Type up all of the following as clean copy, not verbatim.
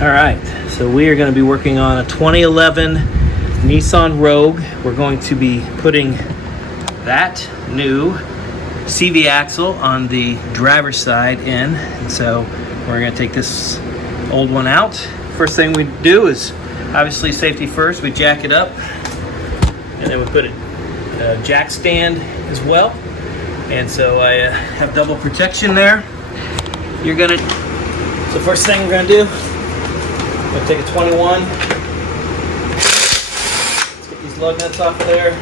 All right, so we are going to be working on a 2011 Nissan Rogue. We're going to be putting that new CV axle on the driver's side in, and so we're going to take this old one out. First thing we do is obviously safety first. We jack it up, and then we put a jack stand as well. And so I have double protection there. So first thing we're gonna do, I'm gonna take a 21. Let's get these lug nuts off of there.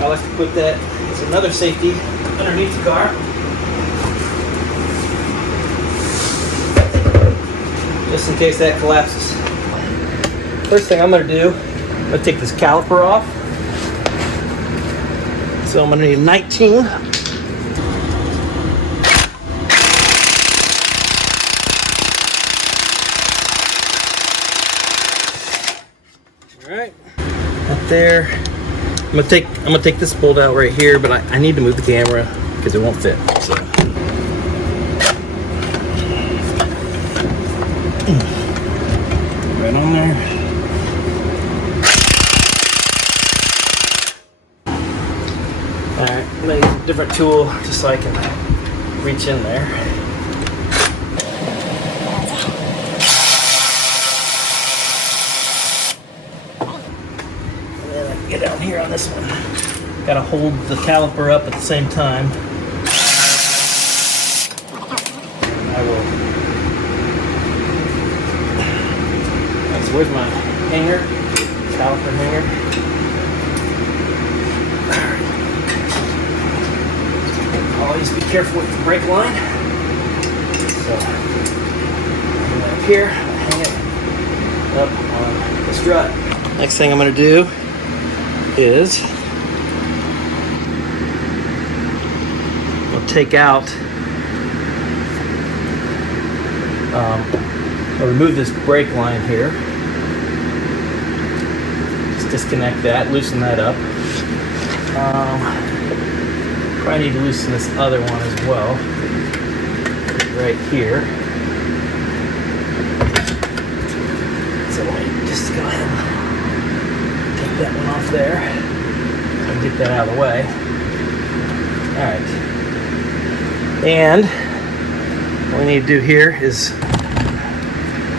I like to put that as another safety underneath the car, just in case that collapses. First thing I'm going to do, I'm going to take this caliper off. So I'm going to need 19. All right, up there. I'm gonna take this bolt out right here, but I need to move the camera because it won't fit. So. Right on there. Alright, I'm gonna use a different tool just so I can reach in there. And then I can get down here on this one. Gotta hold the caliper up at the same time. I will. So where's my hanger? Caliper hanger. Always be careful with the brake line. So up here, hang it up on the strut. Next thing I'm going to do is we'll take out, I'll remove this brake line here. Just disconnect that, loosen that up. Probably need to loosen this other one as well, right here. So let me just go ahead and take that one off there and get that out of the way. All right. And what we need to do here is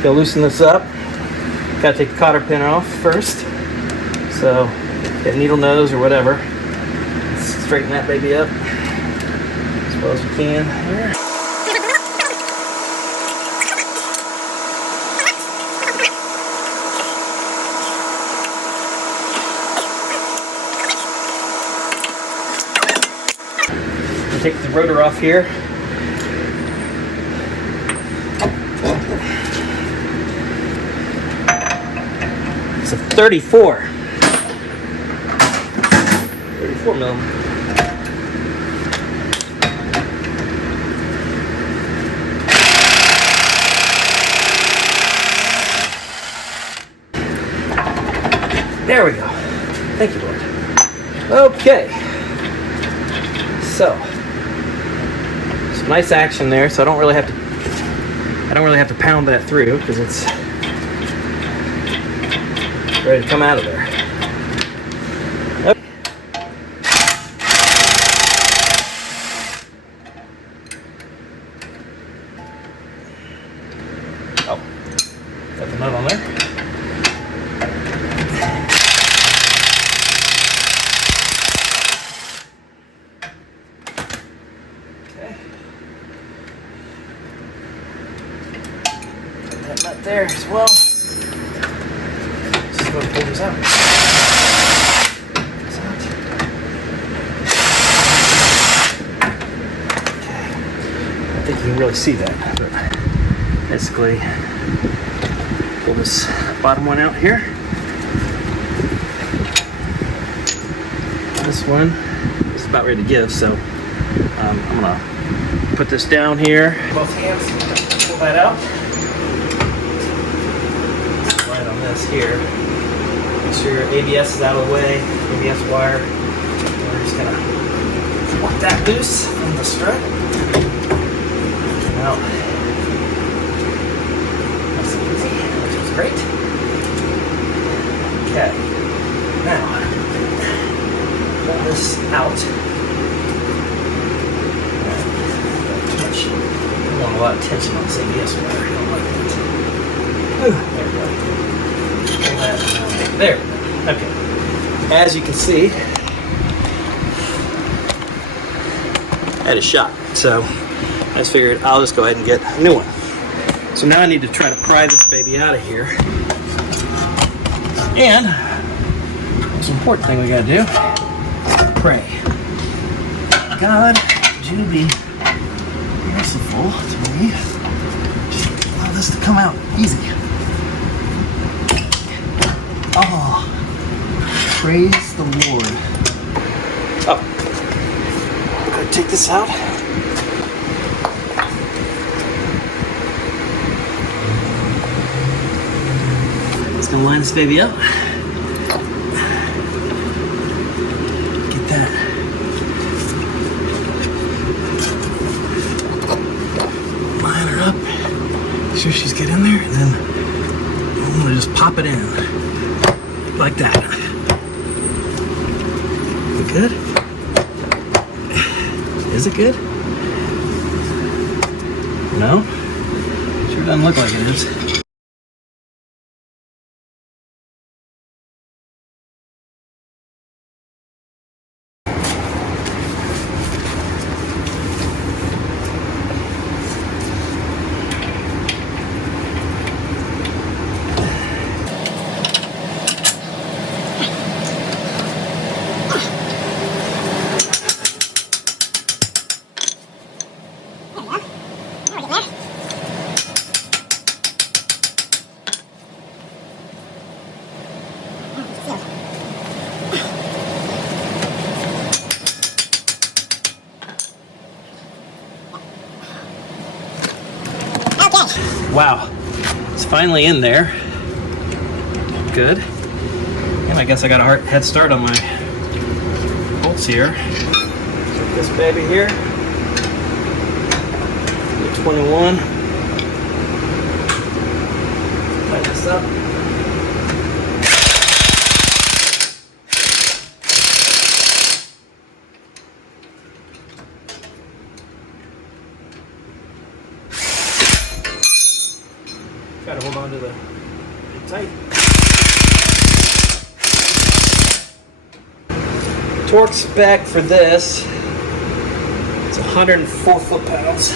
go loosen this up. Gotta take the cotter pin off first. So get needle nose or whatever. Straighten that baby up as well as we can here. Take the rotor off here. It's a 34 mil. There we go. Thank you, Lord. Okay. So, some nice action there. So I don't really have to pound that through because it's ready to come out of there. Okay. Oh, got the nut on there. That nut there as well. Just go and pull this out. Okay. I think you can really see that, but basically pull this bottom one out here. This one is about ready to give, so I'm gonna put this down here. Both hands, pull that out. Right on this here. Make sure your ABS is out of the way, ABS wire. we're just gonna work that loose from the strut. Now, nice and easy, which is great. Okay, now pull this out. Too much. I want a lot of tension on this ABS wire. I don't like that. Ooh, there we go. Pull that out. There we go. Okay. As you can see, I had a shot, so I just figured I'll just go ahead and get a new one. So now I need to try to pry this baby out of here. And the most important thing we gotta do, pray. God, would you be merciful to me? Allow this to come out easy. Oh, praise the Lord. Oh, I'm gonna take this out. Just gonna line this baby up. Get that. Line her up. Make sure she's get in there, and then I'm gonna just pop it in like that. Is it good? Is it good? No? Sure doesn't look like it is. Wow, it's finally in there. Good. And I guess I got a head start on my bolts here. Take this baby here. 21. Tighten this up. Try to hold on to the tight. Torque spec for this, it's 104 foot-pounds.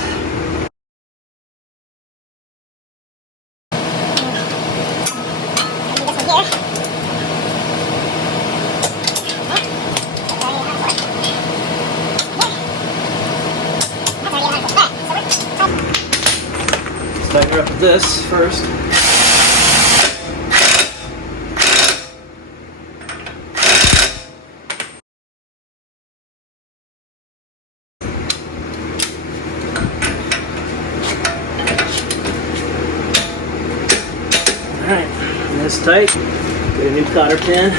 Let's tighten her up with this first. Alright, this tight. Get a new cotter pin.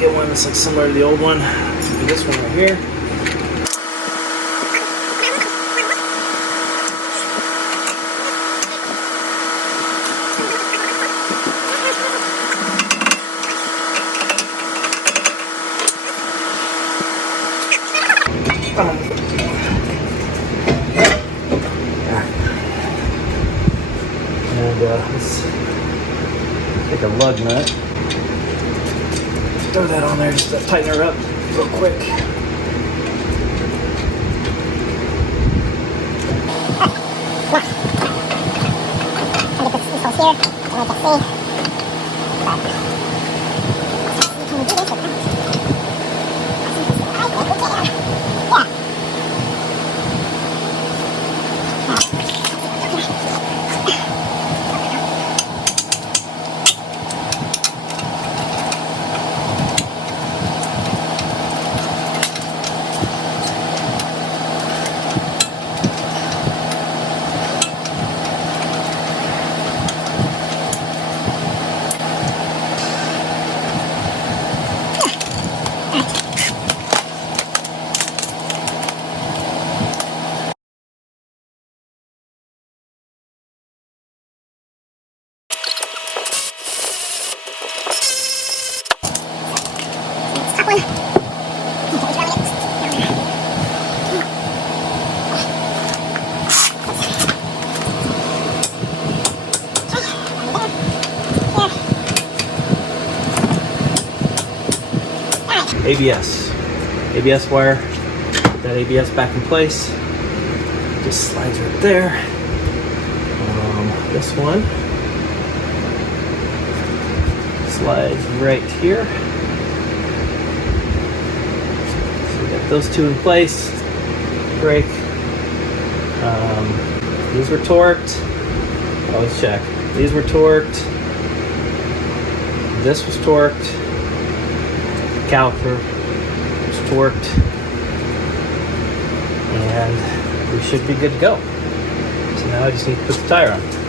Get one that's like similar to the old one. This one right here. And let's take a lug nut. Throw that on there just to tighten her up real quick. ABS wire. Put that ABS back in place. Just slides right there. This one slides right here. So we got those two in place. Brake. These were torqued. Always check. These were torqued. This was torqued. Caliper was torqued. And we should be good to go. So now I just need to put the tire on.